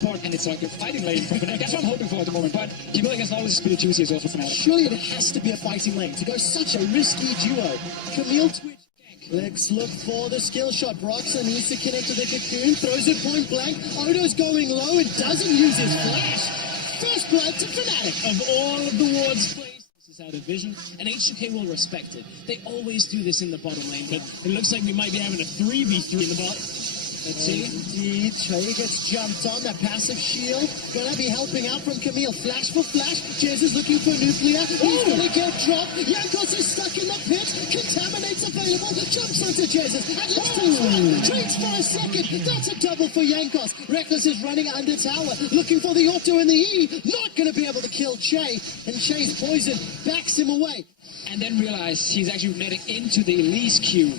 And it's like a fighting lane for Fnatic. That's what I'm hoping for at the moment. But keeping against NALCS is pretty juicy as well for Fnatic. Surely it has to be a fighting lane to go such a risky duo. Camille Twitch. Let's look for the skill shot. Broxah needs to connect to the cocoon, throws it point blank. Odo's going low and doesn't use his flash. First blood to Fnatic. Of all of the wards placed, this is out of vision, and H2K will respect it. They always do this in the bottom lane, but it looks like we might be having a 3v3 in the bot. Let's see. Indeed, Che gets jumped on. That passive shield gonna be helping out from Camille. Flash for flash. Jez is looking for nuclear. He's gonna get dropped. Jankos is stuck in the pit. Contaminates available. Jumps onto Jez's. At least takes one. Trades for a second. That's a double for Jankos. Reckless is running under tower. Looking for the auto and the E. Not gonna be able to kill Che. And Che's poison backs him away. And then realize he's actually netting into the Elise queue.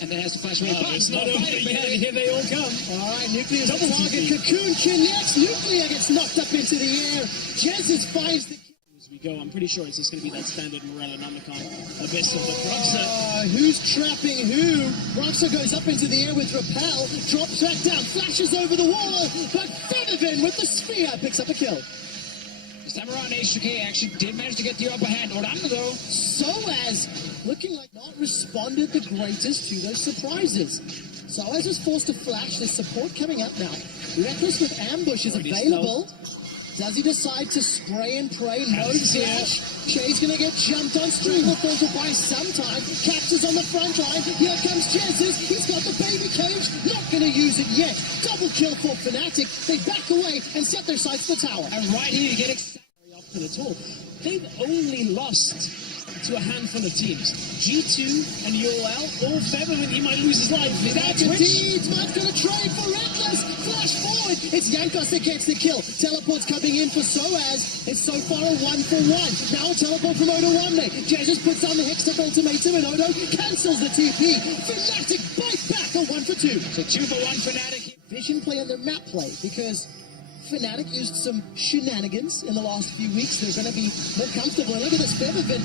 And then has to flash away. It's not over yet. Here they all come. Alright, Nuclear's the target. Cocoon connects. Nuclear gets knocked up into the air. Jez finds the... As we go, I'm pretty sure it's just going to be that standard Morella Nomicon abyss of the Broxah. Who's trapping who? Broxah goes up into the air with Repel. Drops back down. Flashes over the wall. But Feathervin with the spear picks up a kill. This time around, H2K actually did manage to get the upper hand. Orlando, though. Soaz looking like not responded the greatest to those surprises. Soaz is forced to flash. There's support coming up now. Reckless with ambush is available. Does he decide to spray and pray? No flash. Che's gonna get jumped on. Stranglethorn to buy some time. Captures on the front line. Here comes Jez's. He's got the baby cage. Not gonna use it yet. Double kill for Fnatic. They back away and set their sights for tower. And right here you get Very often at all. They've only lost to a handful of teams. G2 and UOL, all Feathervin, he might lose his life. Is that Indeed, Mud's gonna trade for Reckless. Flash forward. It's Jankos that gets the kill. Teleport's coming in for Soaz. It's so far a 1-for-1. Now a teleport from Odo Wamne. Jesus puts on the Hextech ultimatum and Odo cancels the TP. Fnatic bite back a 1-for-2. So 2-for-1 Fnatic. Vision play on their map play because Fnatic used some shenanigans in the last few weeks. They're going to be more comfortable. And look at this, Feathervin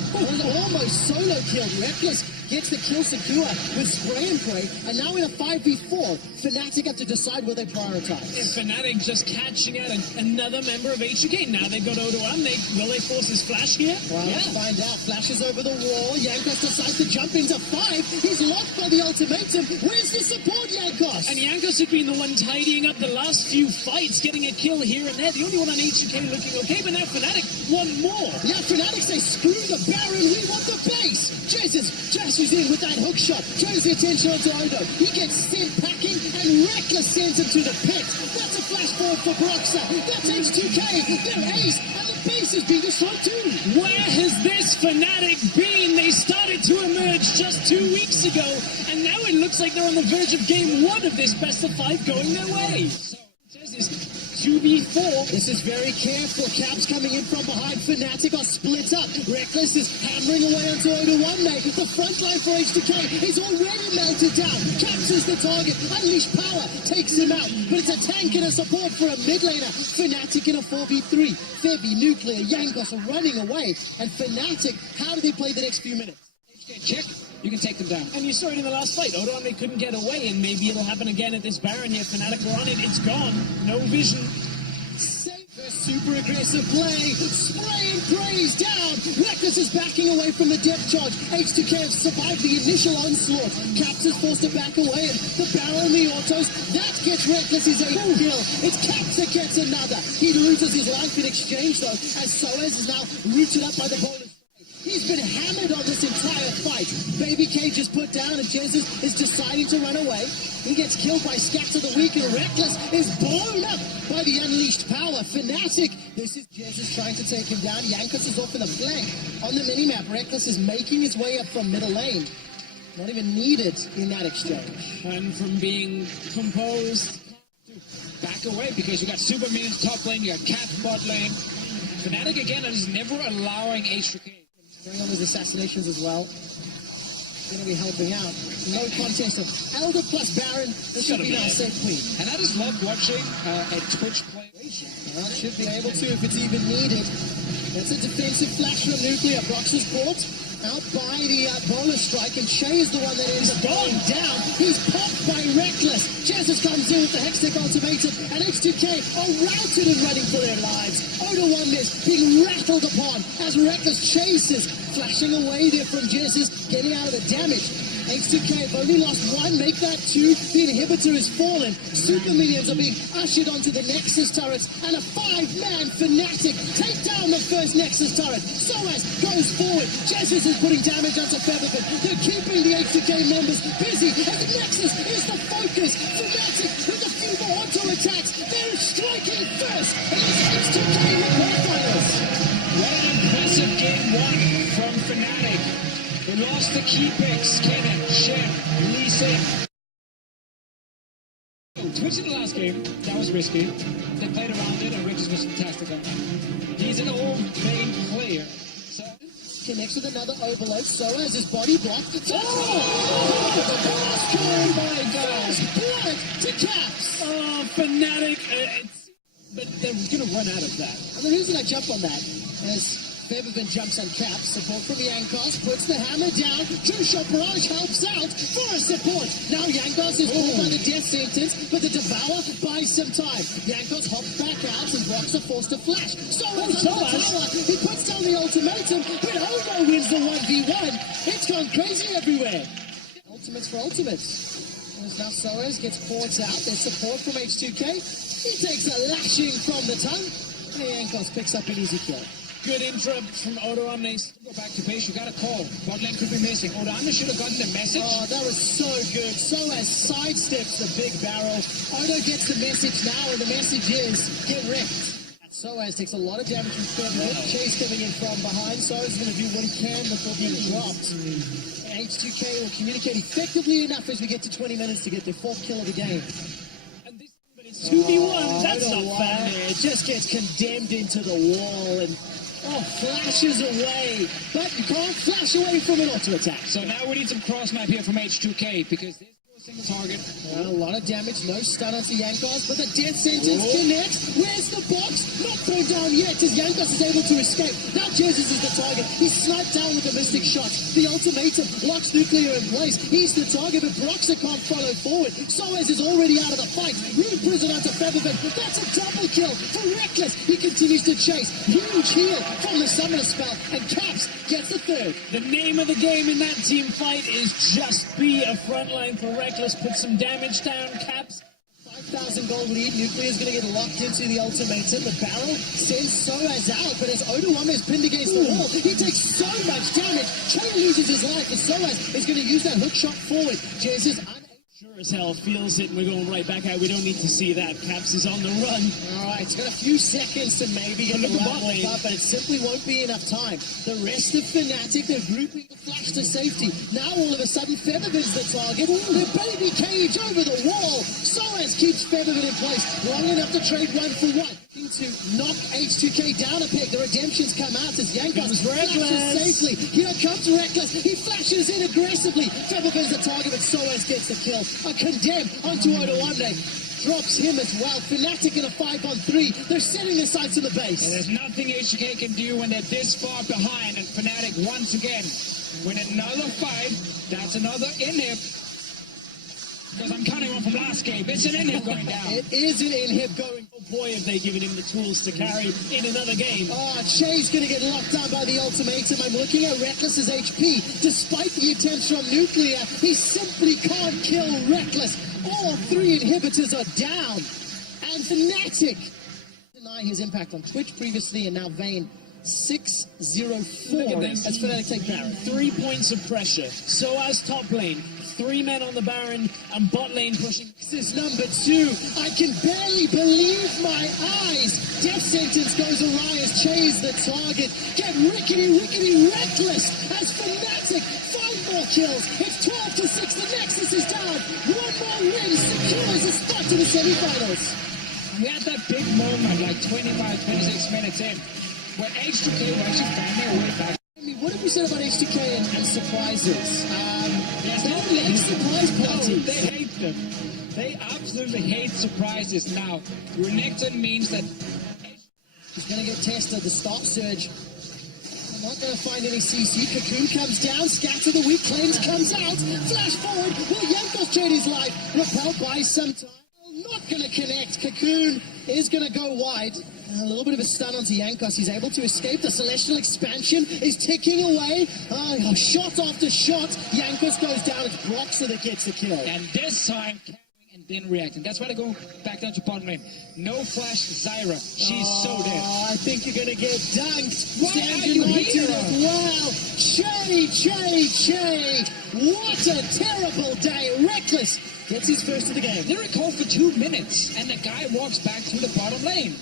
almost solo killed. Reckless gets the kill secure with spray and pray. And now in a 5v4, Fnatic have to decide where they prioritize. Is Fnatic just catching out another member of H2K? Now they've got Odo on. Will they force his flash here? Well, let's find out. Flashes over the wall. Jankos decides to jump into 5. He's locked by the ultimatum. Where's the support, Jankos? And Jankos had been the one tidying up the last few fights, getting a kill here and there. The only one on H2K looking okay, but now Fnatic want more. Yeah, Fnatic say, screw the Baron, we want the base. Jesus dashes in with that hook shot, turns the attention onto Odo. He gets sent packing, and Reckless sends him to the pit. That's a flash forward for Broxah. That's H2K, they're ace, and the base is being destroyed too. Where has this Fnatic been? They started to emerge just 2 weeks ago, and now it looks like they're on the verge of game 1 of this best of 5 going their way. So, this 2v4. This is very careful. Caps coming in from behind. Fnatic are split up. Reckless is hammering away onto Odo Wamne. The front line for H2K is already melted down. Caps is the target. Unleashed power takes him out. But it's a tank and a support for a mid laner. Fnatic in a 4v3. Febby, Nuclear, Jankos are running away. And Fnatic, how do they play the next few minutes? Check. You can take them down. And you saw it in the last fight. Odo they couldn't get away, and maybe it'll happen again at this Baron here. Fnatic were on it. It's gone. No vision. Super aggressive play. Spray and praise down. Reckless is backing away from the depth charge. H2K have survived the initial onslaught. Caps is forced to back away, and the barrel and the autos, that gets Reckless his 8th kill. It's Caps that gets another. He loses his life in exchange, though, as Soaz is now rooted up by the bonus. He's been hammered on this entire fight. Baby Cage is put down and Jesus is deciding to run away. He gets killed by Scatter the Weak and Reckless is blown up by the unleashed power. Fnatic, this is Jesus trying to take him down. Jankos is off in the flank. On the minimap, Reckless is making his way up from middle lane. Not even needed in that exchange. And from being composed, Back away because you got super minions top lane, you got Cat bot lane. Fnatic again is never allowing H2K. Bring on those assassinations as well. Going to be helping out. No contest of Elder plus Baron. This should be now safe queen. And I just love watching a Twitch play. Well, should be able to if it's even needed. That's a defensive flash from Nuclear. Broxah's caught. out by the bowler strike, and Che is the one that ends up going down. He's popped by Reckless. Jesus comes in with the Hextech ultimatum, and H2K are routed and running for their lives. Oda won this, being rattled upon as Reckless chases, flashing away there from Jesus, getting out of the damage. H2K have only lost one, make that two. The inhibitor has fallen. Super minions are being ushered onto the Nexus turrets, and a 5-man Fnatic take down the first Nexus turret. Soaz goes forward. Jesus is putting damage onto Featherford. They're keeping the H2K members busy as the Nexus is the focus. Fnatic with a few more auto attacks. They're striking first, and it's H2K in the quarterfinals. What an impressive game one from Fnatic. They lost the key picks, Kenneth, Shem, Lisa. Twitch in the last game, that was risky. They played around it, and Ricks was fantastic on that. He's an all-main player. So Connects with another overload, so as his body blocked. Oh my God! Blood to Caps! Oh, Fnatic. But they're going to run out of that. And the reason I jump on that is Featherford jumps on Caps, support from Yankos, puts the hammer down, two-shot barrage helps out for a support. Now Yankos is called by the death sentence, but the Devour buys some time. Yankos hops back out and blocks are forced to flash. So as the tower, he puts down the ultimatum, but Homo wins the 1v1. It's gone crazy everywhere. Ultimates for ultimates. As now Soaz gets ports out, there's support from H2K. He takes a lashing from the tongue, and Yankos picks up an easy kill. Good interrupt from Odo Omnes. go back to base, you got a call. Bot lane could be missing. Oda should have gotten the message. Oh, that was so good. Soaz sidesteps the big barrel. Odo gets the message now, and the message is, get wrecked. Soaz takes a lot of damage from Featherford. Chase coming in from behind. Soaz is going to do what he can before being dropped. H2K will communicate effectively enough as we get to 20 minutes to get their fourth kill of the game. But it's 2v1. That's not fair. It just gets condemned into the wall and flashes away. But you can't flash away from an auto attack. So now we need some cross map here from H2K because there's no single target. A lot of damage, no stun onto Yankos, but the death sentence connects. Where's the box? Not thrown down yet as Yankos is able to escape. Now Jesus is the target. He's sniped down with the mystic shot. The ultimatum locks Nuclear in place. He's the target, but Broxer can't follow forward. Soaz is already out of the fight. Rude prison onto Featherford. That's a double kill for Reckless. He continues to chase. Huge heal from the summoner spell, and Caps gets the third. The name of the game in that team fight is just be a frontline for Reckless. Put some damage down, Caps. 5,000 gold lead. Nuclear is going to get locked into the ultimatum. The barrel sends Soaz out, but as Oduwame is pinned against the wall, he takes so much damage. Che loses his life, and Soaz is going to use that hook shot forward. Jesus Sure as hell feels it, and we're going right back out. We don't need to see that. Caps is on the run. All right, it's got a few seconds to maybe get the bot run lane. up, but it simply won't be enough time. The rest of Fnatic, they're grouping the flash to safety. Now all of a sudden, Featherford's the target. The baby cage over the wall. Soaz keeps Featherford in place long enough to trade 1-for-1. To knock H2K down a peg. The redemptions come out as Yankos flashes safely. Here comes Reckless. He flashes in aggressively. Featherford's the target, but Soaz gets the kill. A condemn onto Odoamne. Drops him as well. Fnatic in a 5-on-3. They're setting their sights on the base. And there's nothing H2K can do when they're this far behind, and Fnatic once again win another fight. That's another inhib. Because I'm counting on from last game. It's an inhib going down. It is an inhib going. Oh boy, have they given him the tools to carry in another game. Oh, Che's going to get locked down by the ultimatum. I'm looking at Reckless's HP. Despite the attempts from Nuclear, he simply can't kill Reckless. All three inhibitors are down. And Fnatic deny his impact on Twitch previously, and now Vayne 6-0-4 Look at this. as Fnatic take Baron. 3 points of pressure. Soaz top lane. 3 men on the Baron and bot lane pushing. This is number 2. I can barely believe my eyes. Death sentence goes awry as Che's the target. Get rickety Reckless as Fnatic 5 more kills. It's 12-6. The Nexus is down. 1 more win secures a spot to the semifinals. We had that big moment like 25, 26 minutes in where H2K were actually found their way back. What have we said about H2K and surprises? There's They no don't like surprise parties. They hate them. They absolutely hate surprises. Now, Renekton means that He's going to get tested. The stop surge. And Not going to find any CC. Cocoon comes down, scatter the weak, Claims comes out, flash forward. Will Jankos trade his life? Repelled by some time. Not going to connect. Cocoon is going to go wide. A little bit of a stun onto Jankos. He's able to escape. The Celestial Expansion is ticking away. Shot after shot. Jankos goes down. It's Broxer that gets the kill. And this time, and then reacting. That's why they go back down to bottom lane. No flash, Zyra. She's so dead. I think you're going to get dunked. Why are you here? Wow. Che. What a terrible day. Reckless gets his first of the game. They're called for 2 minutes, and the guy walks back to the bottom lane.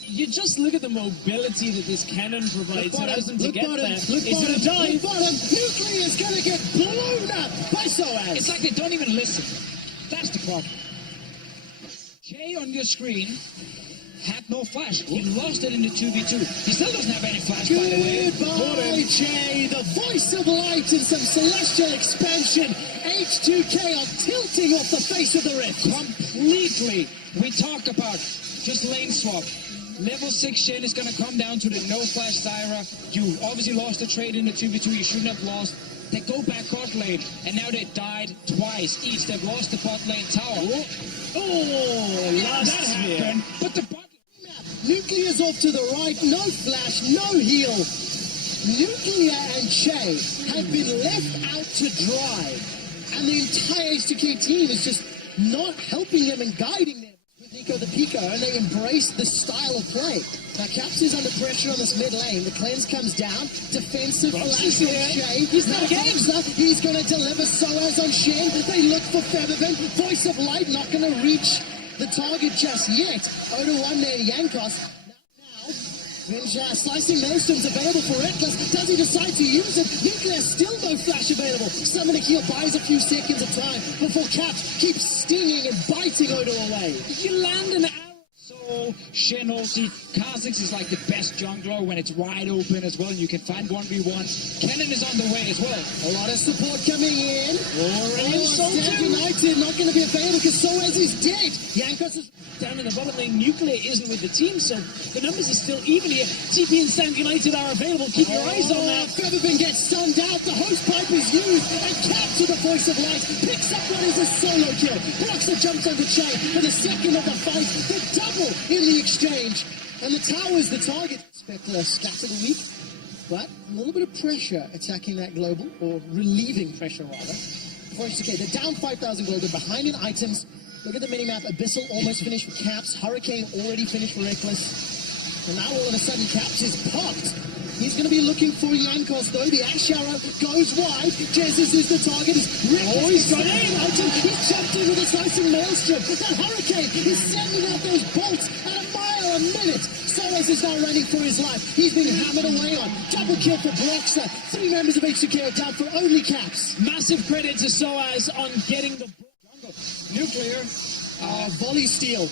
You just look at the mobility that this cannon provides. Allows them to get there. He's going to die. Nuclear is going to get blown up by Soaz. It's like they don't even listen. That's the problem. Jay on your screen had no flash. He lost it in the 2v2. He still doesn't have any flash, by the way. Goodbye, Jay. The voice of light and some celestial expansion. H2K are tilting off the face of the rift. Completely. We talk about just lane swap. Level 6 Shin is going to come down to the no flash Zyra. You obviously lost the trade in the 2v2. You shouldn't have lost. They go back bot lane, and now they died twice each. They've lost the bot lane tower. Last that happened. But the bot Nuclear's off to the right. No flash, no heal. Nuclear and Che have been left out to dry. And the entire H2K team is just not helping them and guiding them. Nico the Pico, and they embrace the style of play. Now Caps is under pressure on this mid lane. The cleanse comes down. Defensive flash on Shay. He's not getting. He's going to deliver Soaz on Shen. They look for Featherman. Voice of Light not going to reach the target just yet. 0-1 there, Jankos. Now, slicing Maelstroms available for Reckless. Does he decide to use it? Nuclear still no flash available. Summoning heal buys a few seconds of time before Caps keeps stinging and biting Odo away. You land an arrow. So Shen ulti. Kha'Zix is like the best jungler when it's wide open as well, and you can find 1v1. Cannon is on the way as well. A lot of support coming in. Stand United not going to be available because Soaz is dead. Jankos is down in the bottom lane. Nuclear isn't with the team, so the numbers are still even here. TP and Stand United are available. Keep your eyes on that. Featherman gets stunned out. The host pipe is used, and Caps with the voice of light picks up what is a solo kill. Broxer jumps onto Che for the second of the fight. The double in the exchange. And the tower is the target. Expect a scatter the weak, but a little bit of pressure attacking that global, or relieving pressure rather. For H2K, they're down 5,000 gold. They're behind in items. Look at the minimap. Abyssal almost finished for Caps. Hurricane already finished for Reckless. And now all of a sudden Caps is popped. He's going to be looking for Jankos though. The Ash Arrow goes wide. Jesus is the target. He's got an item. He's jumped in with a slicing Maelstrom. That Hurricane is sending out those bolts at a mile a minute. Soaz is now running for his life. He's been hammered away on. Double kill for Broxer. 3 members of H2K are down for only Caps. Massive credit to Soaz on getting the Nuclear. Volley steal.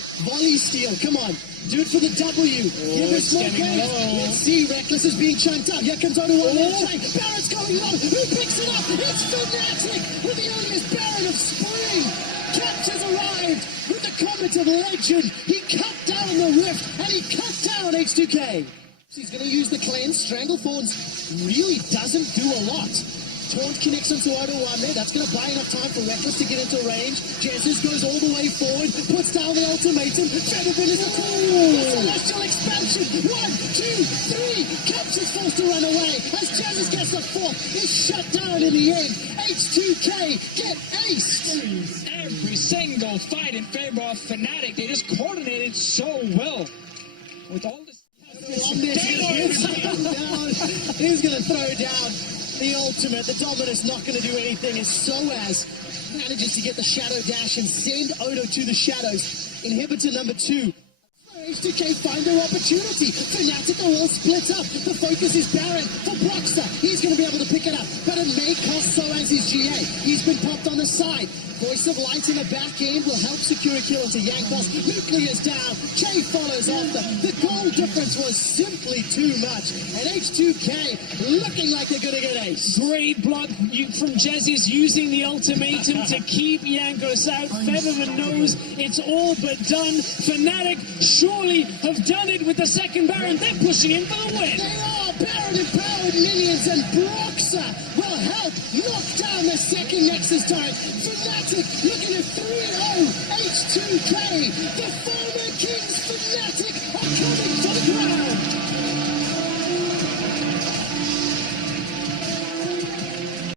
Come on. Do it for the W. Give us more games. Let's see. Reckless is being chunked up. Here comes Odo on their chain. Barrett's going low. Who picks it up? It's Fnatic with the earliest Barrett of spring. Caps has arrived with the Comet of Legend. He cut down the rift and he cut down H2K. He's going to use the cleanse. Stranglethorns really doesn't do a lot. Taunt connects onto Odo one there. That's going to buy enough time for Reckless to get into range. Jesus goes all the way forward, puts down the ultimatum. Featherman is the Celestial Expansion. 1, 2, 3. Caps is forced to run away as Jesus gets the fourth. Is shut down in the end. H2K get aced. Every single fight in favor of Fnatic. They just coordinated so well with all this. He's going to throw down the ultimate. The Dominus not going to do anything as Soaz manages to get the Shadow Dash and send Odo to the shadows. Inhibitor number 2. H2K find their opportunity. Fnatic are all split up. The focus is Baron for Broxer. He's going to be able to pick it up, but it may cost Soaz his GA. He's been popped on the side. Voice of Light in the back end will help secure a kill into Jankos. Nuclear's down. Che follows after. The goal difference was simply too much. And H2K looking like they're going to get ace. Great block from Jezzy's using the ultimatum to keep Jankos out. Featherman knows it's all but done. Fnatic sure surely have done it with the second Baron. They're pushing in for the win. They are Baron-empowered minions, and Broxa will help knock down the second Nexus turret. Fnatic looking at 3-0 H2K. The former Kings Fnatic